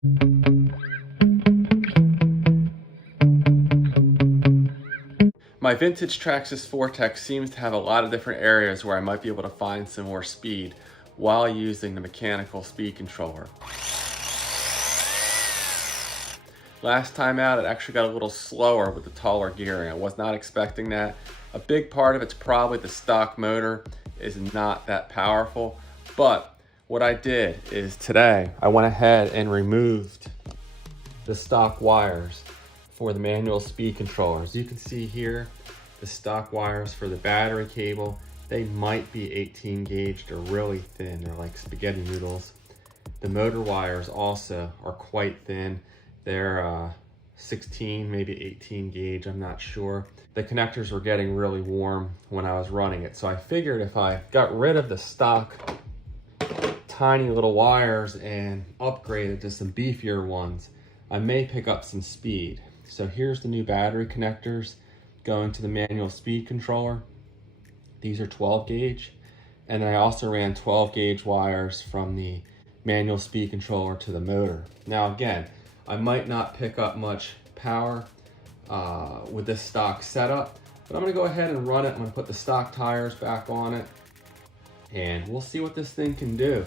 My vintage Traxxas Vortex seems to have a lot of different areas where I might be able to find some more speed while using the mechanical speed controller. Last time out, it actually got a little slower with the taller gearing. I was not expecting that. A big part of it's probably the stock motor is not that powerful, but what I did is today I went ahead and removed the stock wires for the manual speed controller. As you can see here, the stock wires for the battery cable, they might be 18 gauge. They're really thin. They're like spaghetti noodles. The motor wires also are quite thin. They're 16, maybe 18 gauge, I'm not sure. The connectors were getting really warm when I was running it. So I figured if I got rid of the stock tiny little wires and upgraded to some beefier ones, I may pick up some speed. So here's the new battery connectors going to the manual speed controller. These are 12 gauge. And I also ran 12 gauge wires from the manual speed controller to the motor. Now again, I might not pick up much power with this stock setup, but I'm gonna go ahead and run it. I'm gonna put the stock tires back on it and we'll see what this thing can do.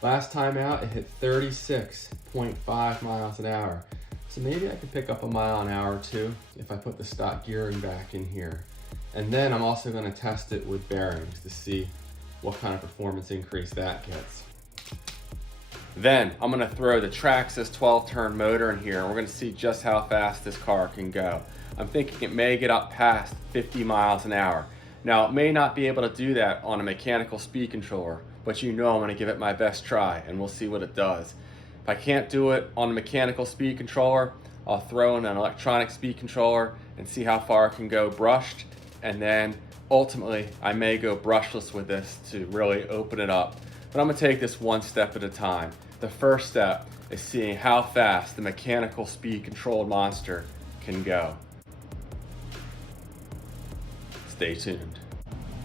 Last time out, it hit 36.5 miles an hour. So maybe I could pick up a mile an hour or two if I put the stock gearing back in here. And then I'm also gonna test it with bearings to see what kind of performance increase that gets. Then I'm gonna throw the Traxxas 12-turn motor in here and we're gonna see just how fast this car can go. I'm thinking it may get up past 50 miles an hour. Now it may not be able to do that on a mechanical speed controller, but you know I'm gonna give it my best try and we'll see what it does. If I can't do it on a mechanical speed controller, I'll throw in an electronic speed controller and see how far it can go brushed, and then ultimately I may go brushless with this to really open it up. But I'm gonna take this one step at a time. The first step is seeing how fast the mechanical speed controlled monster can go. Stay tuned.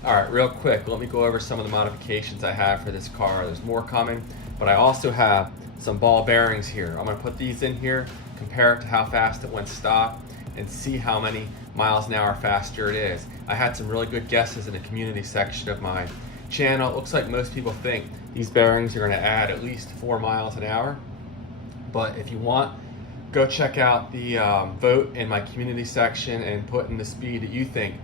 All right, real quick, let me go over some of the modifications I have for this car. There's more coming, but I also have some ball bearings here. I'm gonna put these in here, compare it to how fast it went stock, and see how many miles an hour faster it is. I had some really good guesses in the community section of my channel. It looks like most people think these bearings are gonna add at least 4 miles an hour. But if you want, go check out the vote in my community section and put in the speed that you think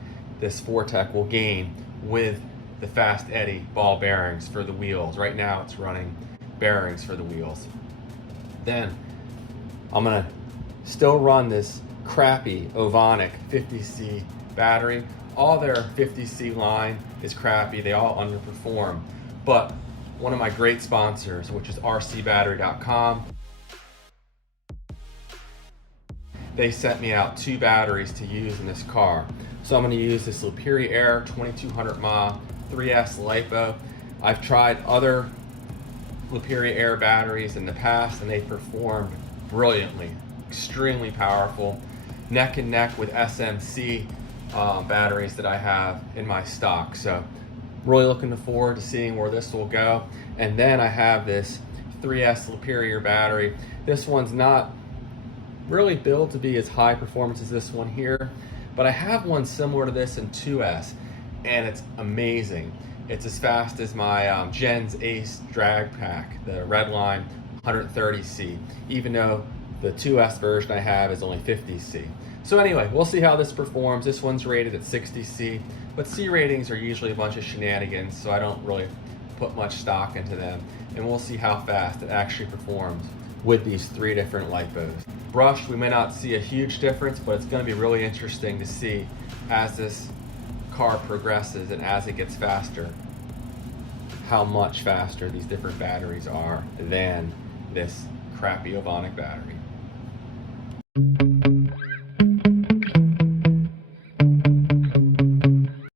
this Vortex will gain with the Fast Eddie ball bearings for the wheels. Right now it's running bearings for the wheels. Then I'm gonna still run this crappy Ovonic 50C battery. All their 50C line is crappy, they all underperform. But one of my great sponsors, which is rcbattery.com, they sent me out 2 batteries to use in this car. So I'm gonna use this Liperior 2200 mAh 3S LiPo. I've tried other Liperior batteries in the past and they performed brilliantly, extremely powerful, neck and neck with SMC batteries that I have in my stock. So really looking forward to seeing where this will go. And then I have this 3S Liperior battery. This one's not really built to be as high performance as this one here, but I have one similar to this in 2S and it's amazing. It's as fast as my Gens Ace drag pack, the Redline 130C, even though the 2S version I have is only 50C. So anyway, we'll see how this performs. This one's rated at 60C, but C ratings are usually a bunch of shenanigans, so I don't really put much stock into them. And we'll see how fast it actually performs with these 3 different LiPos. Brushed, we may not see a huge difference, but it's gonna be really interesting to see as this car progresses and as it gets faster, how much faster these different batteries are than this crappy Ovonic battery.